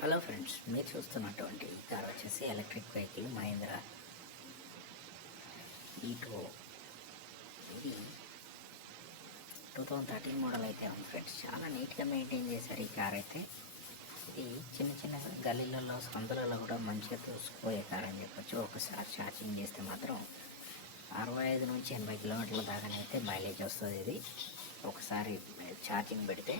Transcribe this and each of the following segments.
Hello friends మీరు చూస్తున్నటువంటి ఈ కార్ వచ్చేసి ఎలక్ట్రిక్ వెహికల్ మహేంద్ర ఈ టూ ఇది టూ థౌజండ్ థర్టీన్ మోడల్ అయితే ఉంది ఫ్రెండ్స్. చాలా నీట్గా మెయింటైన్ చేశారు ఈ కార్ అయితే. ఇది చిన్న చిన్న గల్లీలలో సందులలో కూడా మంచిగా దూసుకుపోయే కార్ అని చెప్పొచ్చు. ఒకసారి ఛార్జింగ్ చేస్తే మాత్రం అరవై ఐదు నుంచి ఎనభై కిలోమీటర్ల దాకానైతే మైలేజ్ వస్తుంది ఇది. ఒకసారి ఛార్జింగ్ పెడితే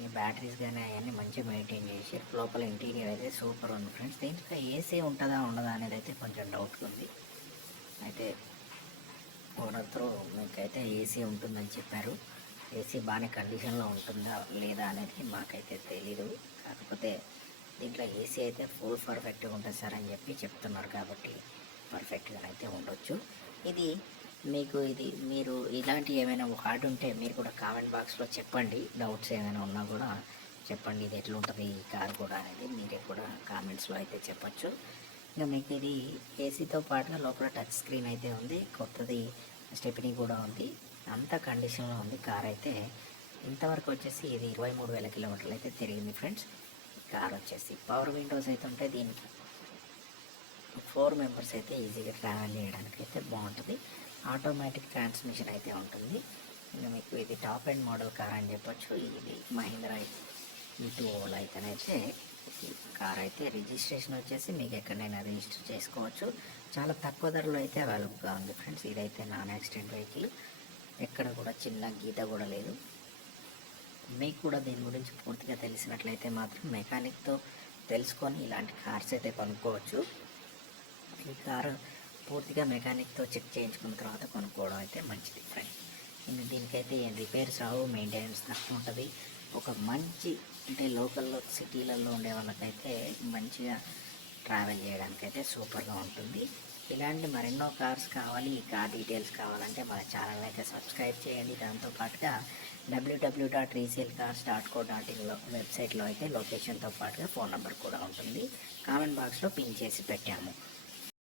ఈ బ్యాటరీస్ కానీ అవన్నీ మంచిగా మెయింటైన్ చేసి లోపల ఇంటీరియర్ అయితే సూపర్ ఉంది ఫ్రెండ్స్. దీంట్లో ఏసీ ఉంటుందా ఉండదా అనేది అయితే కొంచెం డౌట్ ఉంది. అయితే ఓనర్తో మీకైతే ఏసీ ఉంటుందని చెప్పారు. ఏసీ బాగానే కండిషన్లో ఉంటుందా లేదా అనేది మాకైతే తెలీదు. కాకపోతే దీంట్లో ఏసీ అయితే ఫుల్ పర్ఫెక్ట్గా ఉంటుంది సార్ అని చెప్పి చెప్తున్నారు కాబట్టి పర్ఫెక్ట్గా అయితే ఉండొచ్చు. ఇది మీకు ఇది మీరు ఇలాంటి ఏమైనా కార్డు ఉంటే మీరు కూడా కామెంట్ బాక్స్లో చెప్పండి. డౌట్స్ ఏమైనా ఉన్నా కూడా చెప్పండి. ఇది ఎట్లా ఉంటుంది ఈ కార్ కూడా అనేది మీరే కూడా కామెంట్స్లో అయితే చెప్పొచ్చు. ఇంకా మీకు ఇది ఏసీతో పాటుగా లోపల టచ్ స్క్రీన్ అయితే ఉంది. కొత్తది స్టెపినీ కూడా ఉంది. అంత కండిషన్లో ఉంది కార్ అయితే. ఇంతవరకు వచ్చేసి ఇది ఇరవై మూడు వేల కిలోమీటర్లు అయితే తిరిగింది ఫ్రెండ్స్. కార్ వచ్చేసి పవర్ విండోస్ అయితే ఉంటే దీనికి ఫోర్ మెంబర్స్ అయితే ఈజీగా ట్రావెల్ చేయడానికి అయితే బాగుంటుంది. ఆటోమేటిక్ ట్రాన్స్మిషన్ అయితే ఉంటుంది. ఇంకా మీకు ఇది టాప్ అండ్ మోడల్ కార్ అని చెప్పొచ్చు. ఇది మహీంద్రా ఈ టూ ఓలా అయితేనైతే కార్ అయితే రిజిస్ట్రేషన్ వచ్చేసి మీకు ఎక్కడైనా రిజిస్టర్ చేసుకోవచ్చు. చాలా తక్కువ ధరలో అయితే అవైలబుల్గా ఉంది ఫ్రెండ్స్. ఇదైతే నాన్ యాక్సిడెంట్ వెహికల్. ఎక్కడ కూడా చిన్న గీత కూడా లేదు. మీకు కూడా దీని గురించి పూర్తిగా తెలిసినట్లయితే మాత్రం మెకానిక్తో తెలుసుకొని ఇలాంటి కార్స్ అయితే కొనుక్కోవచ్చు. ఈ కారు పూర్తిగా మెకానిక్తో చెక్ చేయించుకున్న తర్వాత కొనుక్కోవడం అయితే మంచిది ఫ్రెండ్ ఇంకా దీనికైతే ఏం రిపేర్స్ రావు మెయింటెనెన్స్ తక్కువ ఉంటుంది. ఒక మంచి అంటే లోకల్లో సిటీలలో ఉండే వాళ్ళకైతే మంచిగా ట్రావెల్ చేయడానికి అయితే సూపర్గా ఉంటుంది. ఇలాంటి మరెన్నో కార్స్ కావాలి ఈ కార్ డీటెయిల్స్ కావాలంటే మన ఛానల్ అయితే సబ్స్క్రైబ్ చేయండి. దాంతోపాటుగా WWW dot resale cars dot co dot ఇన్లో వెబ్సైట్లో అయితే లొకేషన్తో పాటుగా ఫోన్ నెంబర్ కూడా ఉంటుంది. కామెంట్ బాక్స్లో పిన్ చేసి పెట్టాము.